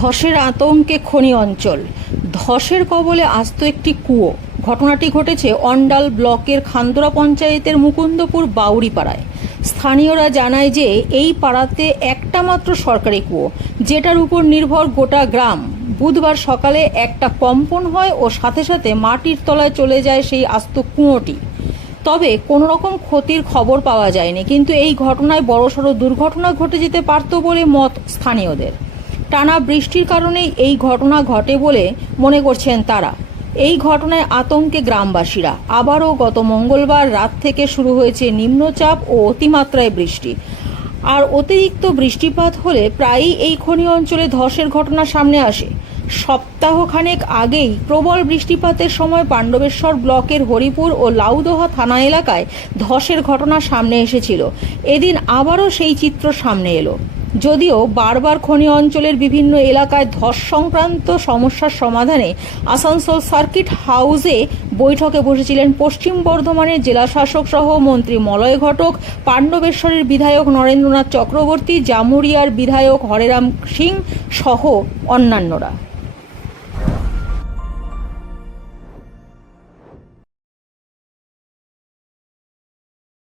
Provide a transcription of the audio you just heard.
ধসের আতঙ্কে খনি অঞ্চল। ধসের কবলে আস্ত একটি কুয়ো। ঘটনাটি ঘটেছে অন্ডাল ব্লকের খান্দরা পঞ্চায়েতের মুকুন্দপুর বাউরিপাড়ায় স্থানীয়রা জানায় যে এই পাড়াতে একটা মাত্র সরকারি কুয়ো, যেটার উপর নির্ভর গোটা গ্রাম। বুধবার সকালে একটা কম্পন হয় ও সাথে সাথে মাটির তলায় চলে যায় সেই আস্ত কুঁয়োটি। তবে কোনো রকম ক্ষতির খবর পাওয়া যায়নি, কিন্তু এই ঘটনায় বড়সড় দুর্ঘটনা ঘটে যেতে পারত বলে মত স্থানীয়দের। টানা বৃষ্টির কারণেই এই ঘটনা ঘটে বলে মনে করছেন তারা। এই ঘটনায় আতঙ্কে গ্রামবাসীরা। আবারও গত মঙ্গলবার রাত থেকে শুরু হয়েছে নিম্নচাপ ও অতিমাত্রায় বৃষ্টি। আর অতিরিক্ত বৃষ্টিপাত হলে প্রায়ই এই খনি অঞ্চলে ধসের ঘটনা সামনে আসে। সপ্তাহখানেক আগেই প্রবল বৃষ্টিপাতের সময় পাণ্ডবেশ্বর ব্লকের হরিপুর ও লাউদোহা থানা এলাকায় ধসের ঘটনা সামনে এসেছিল। এদিন আবারও সেই চিত্র সামনে এলো। যদিও বারবার খনি অঞ্চলের বিভিন্ন এলাকায় ধস সংক্রান্ত সমস্যার সমাধানে আসানসোল সার্কিট হাউসে বৈঠকে বসেছিলেন পশ্চিম বর্ধমানের জেলাশাসক সহ মন্ত্রী মলয় ঘটক, পাণ্ডবেশ্বরের বিধায়ক নরেন্দ্রনাথ চক্রবর্তী, জামুরিয়ার বিধায়ক হরেরাম সিং সহ অন্যান্যরা।